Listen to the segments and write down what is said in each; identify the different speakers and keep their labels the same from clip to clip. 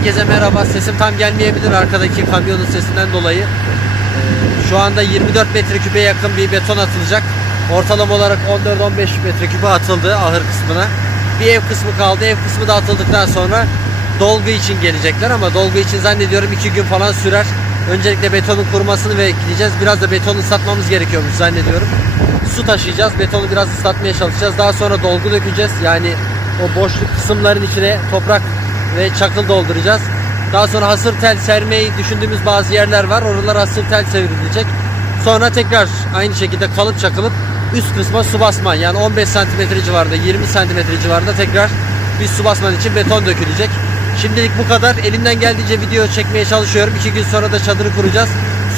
Speaker 1: Herkese merhaba. Sesim tam gelmeyebilir arkadaki kamyonun sesinden dolayı. Ee, Şu anda 24 metreküpe yakın bir beton atılacak. Ortalama olarak 14-15 metreküpe atıldı ahır kısmına. Bir ev kısmı kaldı. Ev kısmı da atıldıktan sonra dolgu için gelecekler ama dolgu için zannediyorum 2 gün falan sürer. Öncelikle betonun kurumasını bekleyeceğiz. Biraz da beton ıslatmamız gerekiyormuş zannediyorum. Su taşıyacağız. Betonu biraz ıslatmaya çalışacağız. Daha sonra dolgu dökeceğiz. Yani o boşluk kısımların içine toprak ve çakıl dolduracağız. Daha sonra hasır tel sermeyi düşündüğümüz bazı yerler var. Oralar hasır tel çevrilecek. Sonra tekrar aynı şekilde kalıp çakılıp üst kısma su basma yani 15 santimetre civarında 20 santimetre civarında tekrar bir su basman için beton dökülecek. Şimdilik bu kadar. Elimden geldiğince video çekmeye çalışıyorum. İki gün sonra da çadırı kuracağız.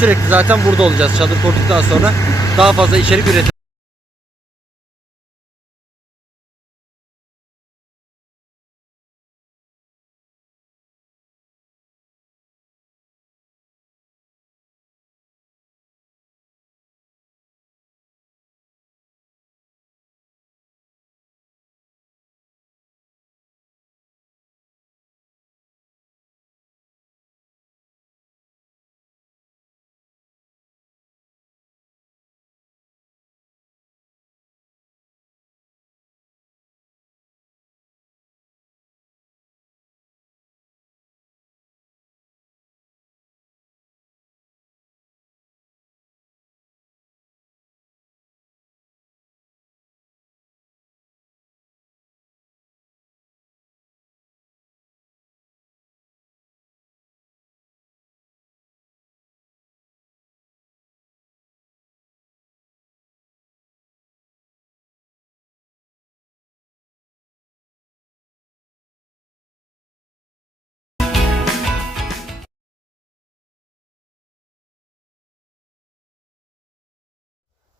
Speaker 1: Sürekli zaten burada olacağız çadır kurduktan sonra. Daha fazla içerik üretelim.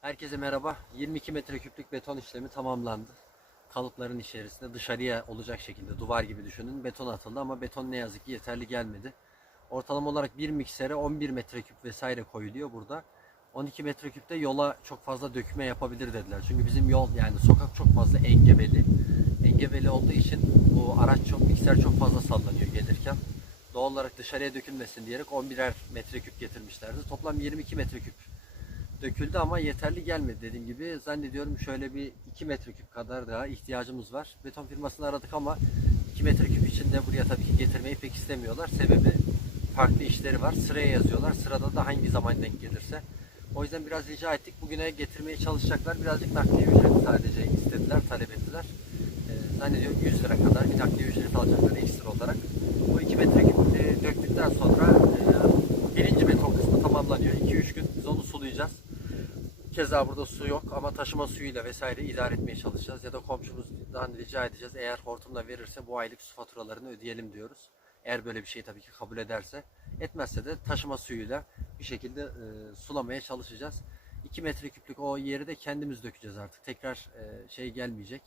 Speaker 1: Herkese merhaba. 22 metreküplük beton işlemi tamamlandı. Kalıpların içerisinde dışarıya olacak şekilde duvar gibi düşünün. Beton atıldı ama beton ne yazık ki yeterli gelmedi. Ortalama olarak bir miksere 11 metreküp vesaire koyuluyor burada. 12 metreküpte yola çok fazla dökme yapabilir dediler. Çünkü bizim yol yani sokak çok fazla engebeli. Engebeli olduğu için bu araç çok mikser çok fazla sallanıyor gelirken. Doğal olarak dışarıya dökülmesin diyerek 11'er metreküp getirmişlerdi. Toplam 22 metreküp döküldü ama yeterli gelmedi dediğim gibi. Zannediyorum şöyle bir 2 metreküp kadar daha ihtiyacımız var. Beton firmasını aradık ama 2 metreküp için de buraya tabii ki getirmeyi pek istemiyorlar. Sebebi farklı işleri var. Sıraya yazıyorlar. Sırada da hangi zaman denk gelirse. O yüzden biraz rica ettik. Bugüne getirmeye çalışacaklar. Birazcık nakliye ücreti sadece istediler, talep ettiler. Ee, zannediyorum 100 lira kadar bir nakliye ücreti alacaklar ekstra olarak. O 2 metreküp e, döktükten sonra e, birinci beton kısmı tamamlanıyor. 2-3 gün biz onu sulayacağız. Keza burada su yok ama taşıma suyuyla vesaire idare etmeye çalışacağız. Ya da komşumuzdan rica edeceğiz. Eğer hortumla verirse bu aylık su faturalarını ödeyelim diyoruz. Eğer böyle bir şey tabii ki kabul ederse. Etmezse de taşıma suyuyla bir şekilde e, sulamaya çalışacağız. 2 metreküplük o yeri de kendimiz dökeceğiz artık. Tekrar e, şey gelmeyecek.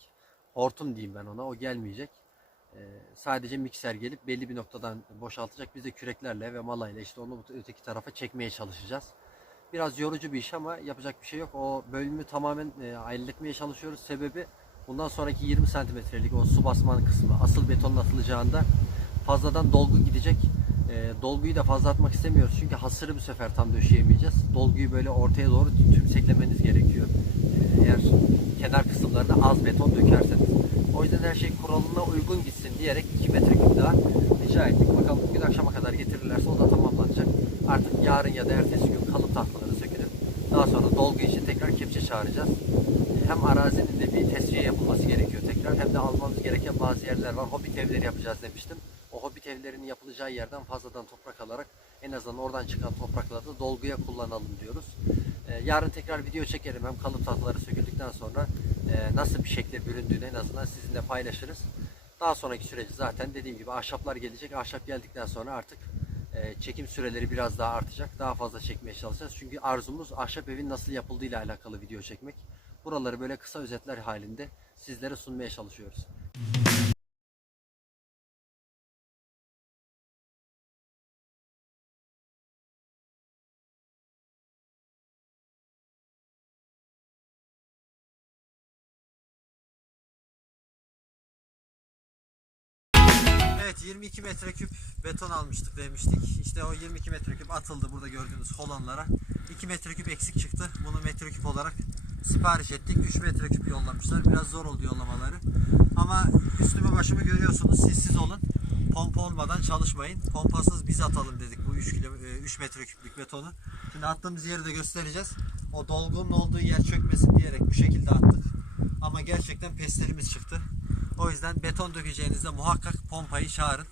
Speaker 1: Hortum diyeyim ben ona. O gelmeyecek. E, sadece mikser gelip belli bir noktadan boşaltacak. Biz de küreklerle ve malayla işte onu öteki tarafa çekmeye çalışacağız. Biraz yorucu bir iş ama yapacak bir şey yok. O bölümü tamamen e, halletmeye çalışıyoruz. Sebebi bundan sonraki 20 santimetrelik o su basman kısmı asıl betonun atılacağında fazladan dolgu gidecek. E, dolguyu da fazla atmak istemiyoruz. Çünkü hasırı bu sefer tam döşeyemeyeceğiz. Dolguyu böyle ortaya doğru tümseklemeniz gerekiyor. E, eğer kenar kısımlarına az beton dökerseniz. O yüzden her şey kuralına uygun gitsin diyerek 2 metreküp daha rica ettik. Bakalım bugün akşama kadar getirirlerse o da tamamlanacak. Artık yarın ya da ertesi gün kalıp tahtaları sökülüp daha sonra dolgu için tekrar kepçe çağıracağız. Hem arazinin de bir tesviye yapılması gerekiyor tekrar hem de almamız gereken bazı yerler var. Hobbit evleri yapacağız demiştim. O hobbit evlerinin yapılacağı yerden fazladan toprak alarak en azından oradan çıkan toprakları da dolguya kullanalım diyoruz. Ee, yarın tekrar video çekerim hem kalıp tahtaları söküldükten sonra e, nasıl bir şekilde büründüğünü en azından sizinle paylaşırız. Daha sonraki süreci zaten dediğim gibi ahşaplar gelecek. Ahşap geldikten sonra artık e, çekim süreleri biraz daha artacak. Daha fazla çekmeye çalışacağız. Çünkü arzumuz ahşap evin nasıl yapıldığıyla alakalı video çekmek. Buraları böyle kısa özetler halinde sizlere sunmaya çalışıyoruz.
Speaker 2: Evet
Speaker 1: Evet 22 metreküp beton almıştık demiştik. İşte o 22 metreküp atıldı burada gördüğünüz kolonlara. 2 metreküp eksik çıktı. Bunu metreküp olarak sipariş ettik. 3 metreküp yollamışlar. Biraz zor oldu yollamaları. Ama üstümü başımı görüyorsunuz. Sizsiz olun. Pompa olmadan çalışmayın. Pompasız biz atalım dedik bu 3 kilo 3 metreküplük betonu. Şimdi attığımız yeri de göstereceğiz. O dolgunun olduğu yer çökmesin diyerek bu şekilde attık. Ama gerçekten peslerimiz çıktı. O yüzden beton dökeceğinizde muhakkak pompayı çağırın.